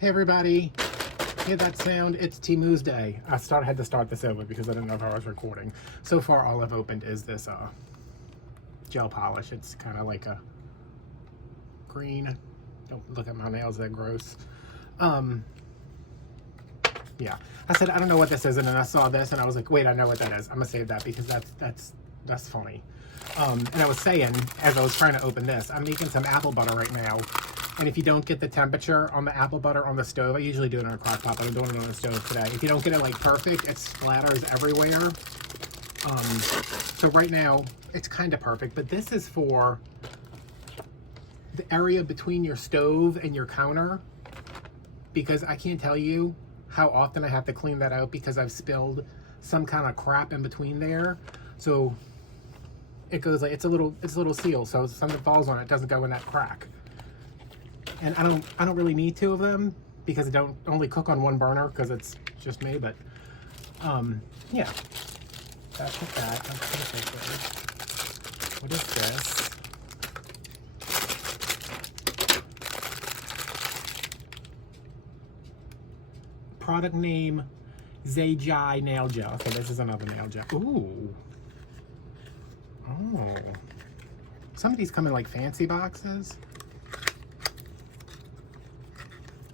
Hey everybody, hear that sound? It's Temuesday. I had to start this over because I didn't know if I was recording. So far all I've opened is this gel polish. It's kind of like a green. Don't look at my nails, they're gross. Yeah, I said I don't know what this is, and then I saw this and I was like, wait, I know what that is. I'm gonna save that because that's funny. And I was saying, as I was trying to open this, I'm making some apple butter right now. And if you don't get the temperature on the apple butter on the stove, I usually do it on a crock pot, but I'm doing it on the stove today. If you don't get it like perfect, it splatters everywhere. So right now, it's kind of perfect, but this is for the area between your stove and your counter, because I can't tell you how often I have to clean that out because I've spilled some kind of crap in between there. So it goes like, it's a little seal, so if something falls on it, it doesn't go in that crack. And I don't really need two of them because I don't only cook on one burner because it's just me, but yeah. That's with that. What is this? Product name Zajai nail gel. Okay, this is another nail gel. Ooh. Oh. Some of these come in like fancy boxes.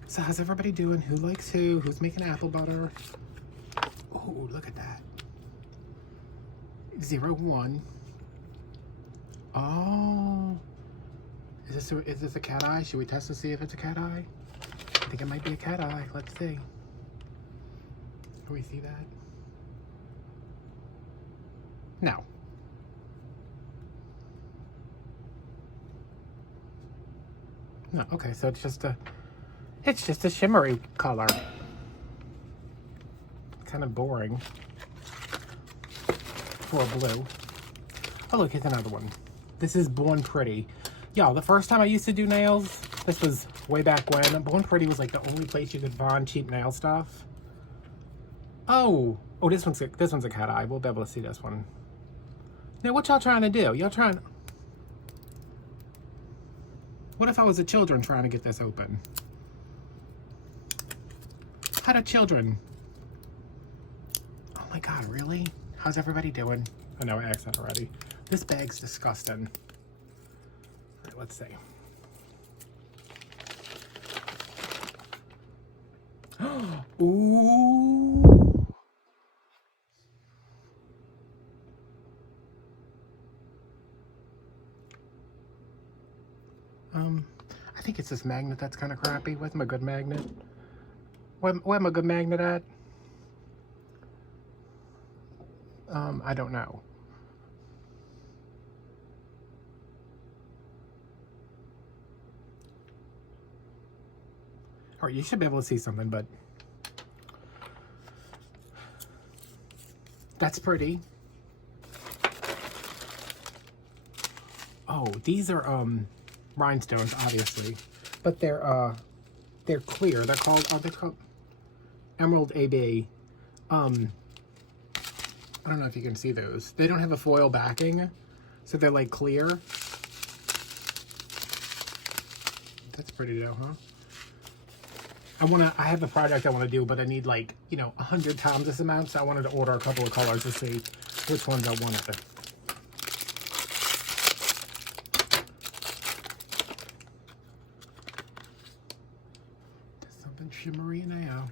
So how's everybody doing? Who likes who? Who's making apple butter? Oh, look at that. 01. Oh. Is this a cat eye? Should we test to see if it's a cat eye? I think it might be a cat eye. Let's see. Can we see that? No. No, okay, so it's just a shimmery color. Kind of boring for a blue. Oh look, here's another one. This is Born Pretty. Y'all, the first time I used to do nails, this was way back when, Born Pretty was like the only place you could find cheap nail stuff. Oh, this one's a cat eye. We'll be able to see this one. Now, what y'all trying to do? Y'all trying... What if I was a children trying to get this open? How do children? Oh my God, really? How's everybody doing? I know I asked that already. This bag's disgusting. All right, let's see. Ooh. I think it's this magnet that's kind of crappy. Where's my good magnet? Where my good magnet at? I don't know. All right, you should be able to see something, but that's pretty. Oh, these are rhinestones, obviously, but they're clear. They're called Emerald AB. I don't know if you can see those. They don't have a foil backing, so they're like clear. That's pretty though, huh? I have a project I want to do, but I need like, 100 times this amount, so I wanted to order a couple of colors to see which ones I wanted. There's something shimmery now.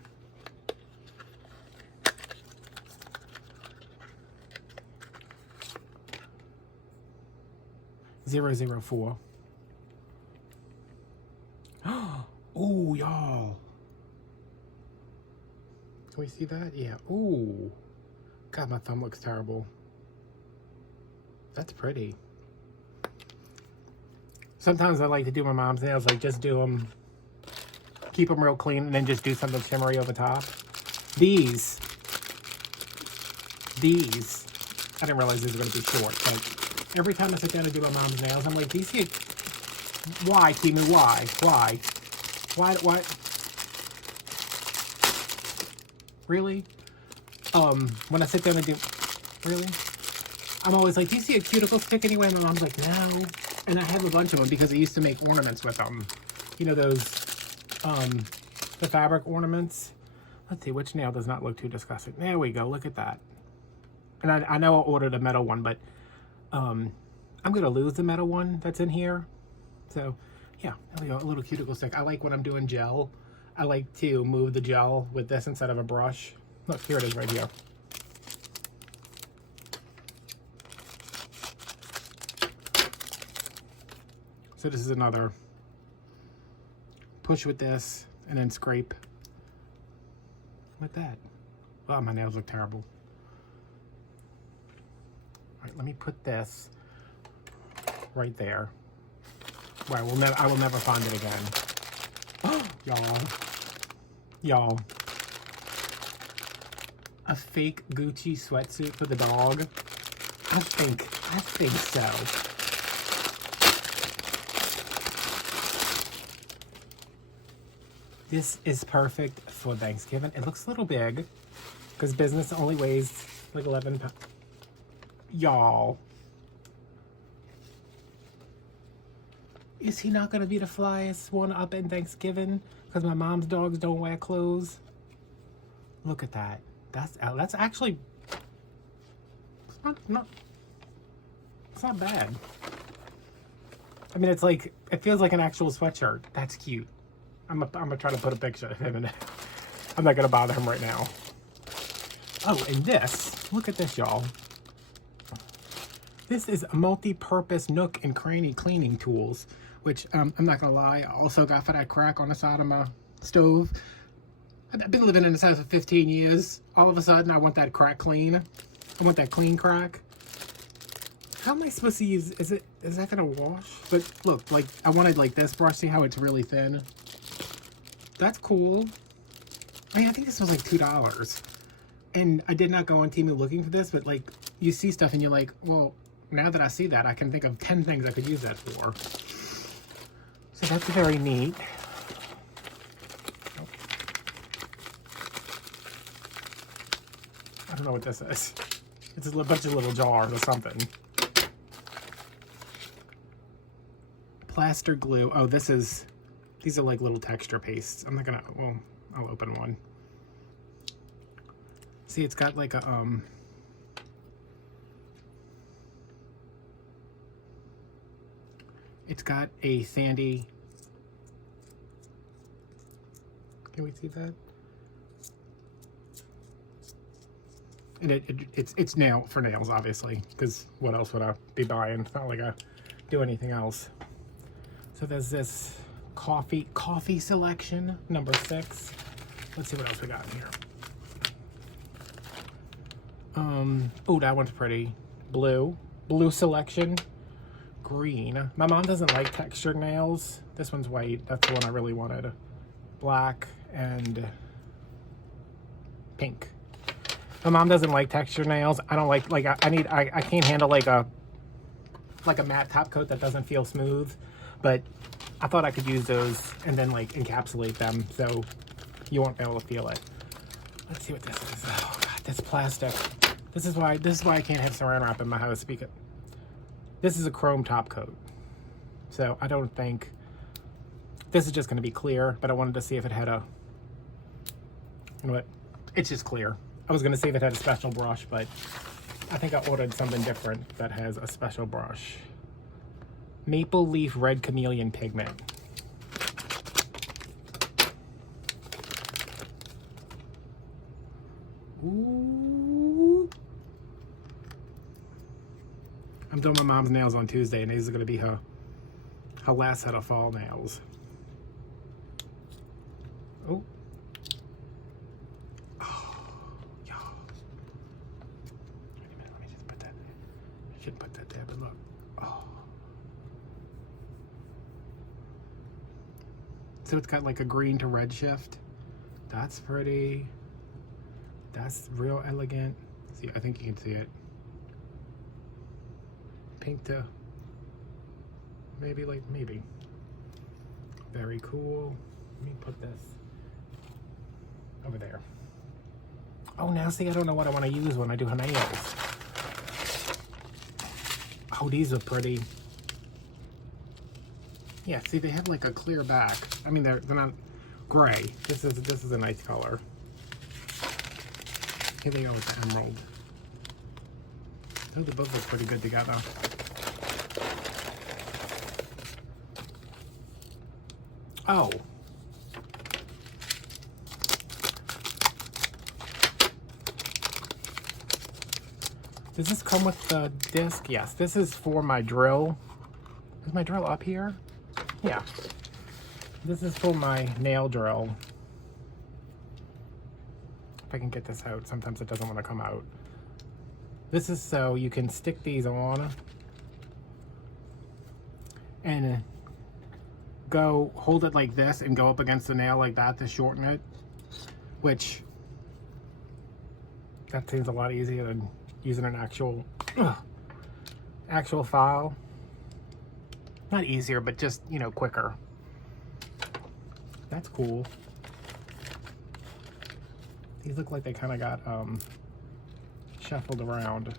.004. Oh, y'all. Can we see that? Yeah. Ooh. God, my thumb looks terrible. That's pretty. Sometimes I like to do my mom's nails, like just do them, keep them real clean, and then just do something shimmery over top. These, I didn't realize these were going to be short, but every time I sit down and do my mom's nails, I'm like, these here, why, Temu, why? Really? When I sit down and do, really? I'm always like, do you see a cuticle stick anywhere? And my mom's like, no. And I have a bunch of them because I used to make ornaments with them. You know, those the fabric ornaments. Let's see, which nail does not look too disgusting. There we go, look at that. And I know I ordered a metal one, but I'm gonna lose the metal one that's in here. So yeah, there we go, a little cuticle stick. I like when I'm doing gel, I like to move the gel with this instead of a brush. Look, here it is right here. So this is another push with this and then scrape with that. Oh, my nails look terrible. All right, let me put this right there. Where I will never find it again. Y'all. A fake Gucci sweatsuit for the dog. I think so. This is perfect for Thanksgiving. It looks a little big because business only weighs like 11 pounds. Y'all. Is he not going to be the flyest one up in Thanksgiving? Because my mom's dogs don't wear clothes. Look at that. That's actually... It's not bad. I mean, it's like... It feels like an actual sweatshirt. That's cute. I'm gonna try to put a picture of him in it. I'm not gonna bother him right now. Oh, and this, look at this, y'all. This is a multi-purpose nook and cranny cleaning tools, which I'm not gonna lie, I also got for that crack on the side of my stove. I've been living in this house for 15 years. All of a sudden, I want that crack clean. I want that clean crack. How am I supposed to use, is that gonna wash? But look, like, I wanted like this brush, see how it's really thin? That's cool. I mean, I think this was like $2. And I did not go on Temu looking for this, but like, you see stuff and you're like, well, now that I see that, I can think of 10 things I could use that for. So that's very neat. Nope. I don't know what this is. It's a bunch of little jars or something. Plaster glue. Oh, these are like little texture pastes. I'm not gonna, well, I'll open one. See, it's got like a, it's got a sandy, can we see that? And it's nail for nails, obviously, because what else would I be buying? It's not like I do anything else. So there's this coffee selection, number 6. Let's see what else we got in here. Oh, that one's pretty. Blue selection. Green. My mom doesn't like textured nails. This one's white. That's the one I really wanted. Black and pink. My mom doesn't like textured nails. I don't like I can't handle like a matte top coat that doesn't feel smooth. But I thought I could use those and then like encapsulate them so you won't be able to feel it. Let's see what this is. Oh god, that's plastic. This is why I can't have saran wrap in my house, because this is a chrome top coat. So I don't think this is just going to be clear, but I wanted to see if it had a, you know what, it's just clear. I was going to see if it had a special brush, but I think I ordered something different that has a special brush. Maple Leaf Red Chameleon Pigment. Ooh. I'm doing my mom's nails on Tuesday, and these are going to be her last set of fall nails. Oh. Oh, y'all. Wait a minute, let me just put that. I shouldn't put that there, but look. Oh. So it's got like a green to red shift. That's pretty. That's real elegant. See, I think you can see it. Pink to maybe. Very cool. Let me put this over there. Oh, now see, I don't know what I want to use when I do her nails. Oh, these are pretty. Yeah, see, they have like a clear back. I mean, they're not gray. This is a nice color. Here they go with the emerald. Oh, they both look pretty good together. Oh. Does this come with the disc? Yes, this is for my drill. Is my drill up here? Yeah. This is for my nail drill. If I can get this out, sometimes it doesn't want to come out. This is so you can stick these on and go hold it like this and go up against the nail like that to shorten it, which that seems a lot easier than using an actual file. Not easier, but just, you know, quicker. That's cool. These look like they kind of got shuffled around.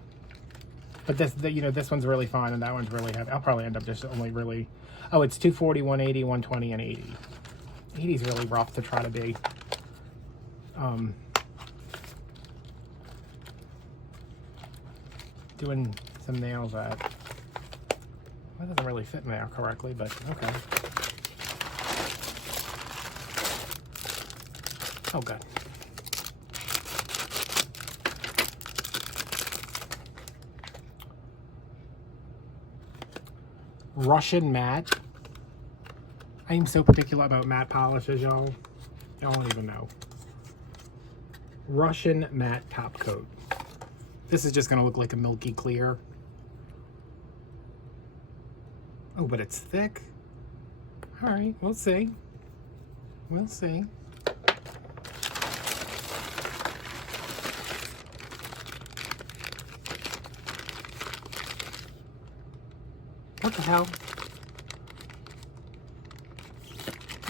But this, you know, this one's really fine and that one's really heavy. I'll probably end up just only really, oh, it's 240, 180, 120, and 80. 80 is really rough to try to be. Doing some nails at. That doesn't really fit in there correctly, but okay. Oh, good. Russian matte. I am so particular about matte polishes, y'all. Y'all don't even know. Russian matte top coat. This is just going to look like a milky clear. Oh, but it's thick. All right, we'll see. We'll see. What the hell?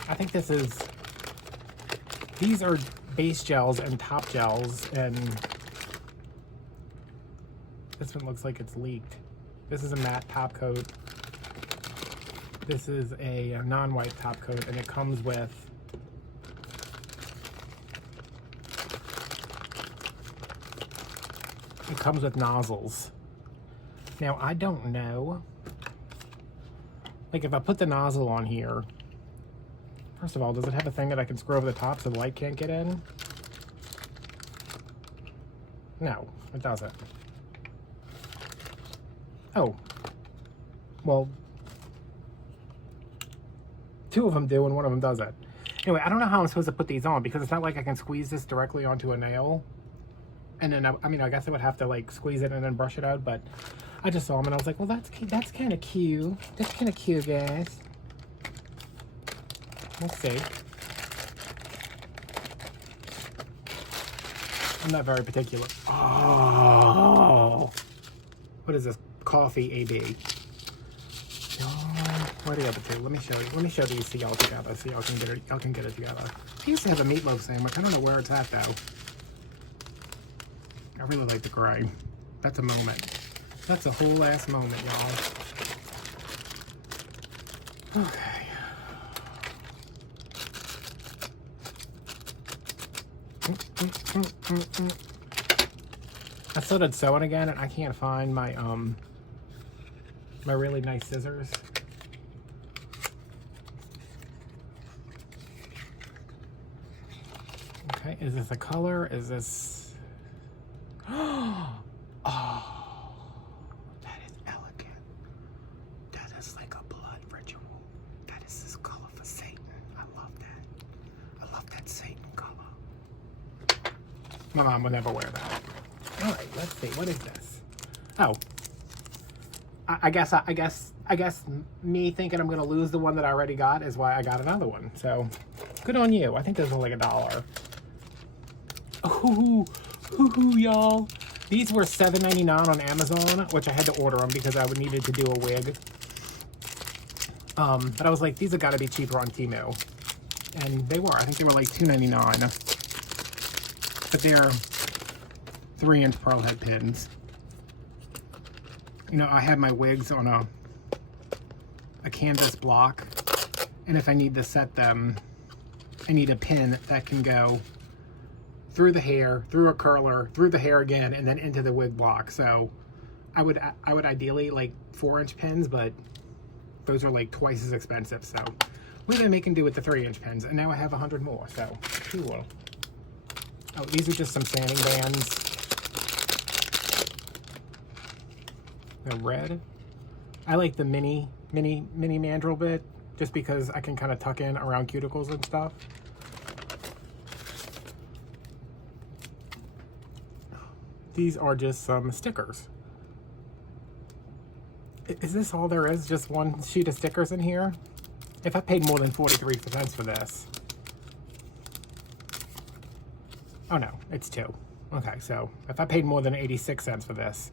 I think this is, these are base gels and top gels, and this one looks like it's leaked. This is a matte top coat. This is a non-white top coat, and it comes with nozzles. Now, I don't know. Like, if I put the nozzle on here, first of all, does it have a thing that I can screw over the top so the light can't get in? No, it doesn't. Oh. Well, two of them do and one of them doesn't. Anyway, I don't know how I'm supposed to put these on because it's not like I can squeeze this directly onto a nail. And then, I mean, I guess I would have to like squeeze it and then brush it out, but I just saw them and I was like, well, that's kind of cute. That's kind of cute, guys. Let's see. I'm not very particular. Oh, what is this? Coffee AB. Where are the other two? Let me show you. Let me show these so y'all together, so y'all can get it. Y'all can get it together. I used to have a meatloaf sandwich. I don't know where it's at though. I really like the gray. That's a moment. That's a whole ass moment, y'all. Okay. I started sewing again, and I can't find my my really nice scissors. Okay, is this a color? Is this? Oh, that is elegant. That is like a blood ritual. That is this color for Satan. I love that. I love that Satan color. My mom would never wear that. All right, let's see. What is this? Oh, I guess me thinking I'm gonna lose the one that I already got is why I got another one. So good on you. I think this was like $1. Ooh, y'all. These were $7.99 on Amazon, which I had to order them because I needed to do a wig. But I was like, these have got to be cheaper on Temu, and they were. I think they were like $2.99. But they're 3-inch pearl head pins. You know, I have my wigs on a canvas block, and if I need to set them I need a pin that can go through the hair, through a curler, through the hair again, and then into the wig block. So I would ideally like 4-inch pins, but those are like twice as expensive. So we're gonna make and do with the 3-inch pins, and now I have 100 more. So cool. Oh, these are just some sanding bands. They're red. I like the mini mandrel bit, just because I can kind of tuck in around cuticles and stuff. These are just some stickers. Is this all there is? Just one sheet of stickers in here? If I paid more than 43 cents for this. Oh no, it's 2. Okay, so if I paid more than 86 cents for this.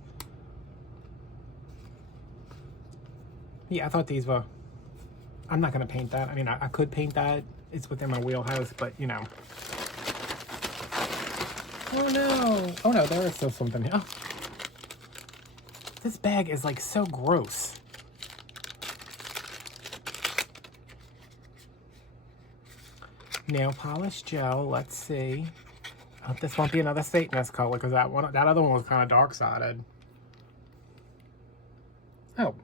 Yeah, I thought these were... I'm not going to paint that. I mean, I could paint that. It's within my wheelhouse, but you know. Oh no! Oh no, there is still something here. Oh. This bag is like so gross. Nail polish gel, let's see. Oh, this won't be another Satanist color because that other one was kind of dark-sided. Oh.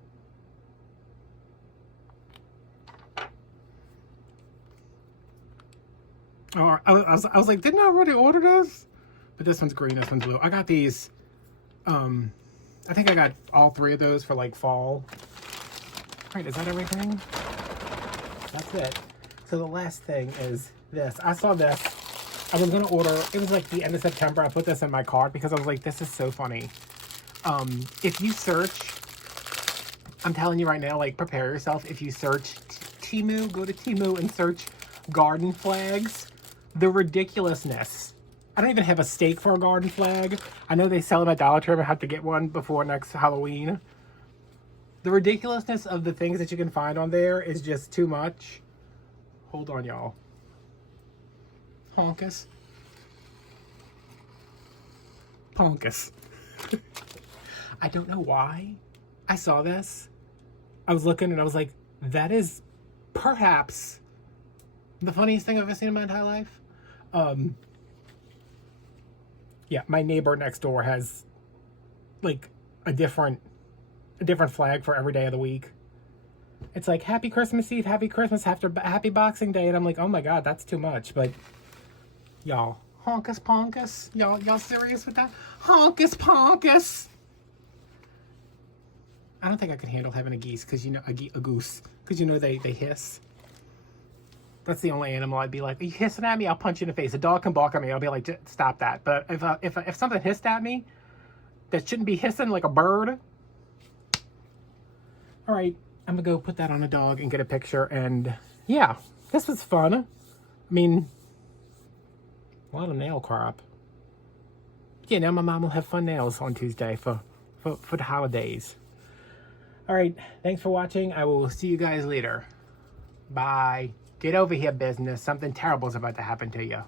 Oh, I was like, didn't I already order this? But this one's green, this one's blue. I got these, I think I got all 3 of those for like fall. All right, is that everything? That's it. So the last thing is this. I saw this. I was gonna order, it was like the end of September. I put this in my cart because I was like, this is so funny. If you search, I'm telling you right now, like prepare yourself. If you search Temu, go to Temu and search garden flags. The ridiculousness. I don't even have a stake for a garden flag. I know they sell them at Dollar Tree. I have to get one before next Halloween. The ridiculousness of the things that you can find on there is just too much. Hold on, y'all. Honkus. Honkus. I don't know why I saw this. I was looking and I was like, that is perhaps the funniest thing I've ever seen in my entire life. Yeah, my neighbor next door has like a different flag for every day of the week. It's like Happy Christmas Eve, Happy Christmas, Happy Boxing Day, and I'm like, oh my God, that's too much. But y'all, honkus ponkus, y'all serious with that? Honkus ponkus. I don't think I could handle having a geese, because you know a goose, because you know they hiss. That's the only animal I'd be like, are you hissing at me? I'll punch you in the face. A dog can bark at me. I'll be like, stop that. But if something hissed at me that shouldn't be hissing like a bird. All right, I'm gonna go put that on a dog and get a picture. And yeah, this was fun. I mean, a lot of nail crop. Yeah, now my mom will have fun nails on Tuesday for the holidays. All right, thanks for watching. I will see you guys later. Bye. Get over here, business. Something terrible is about to happen to you.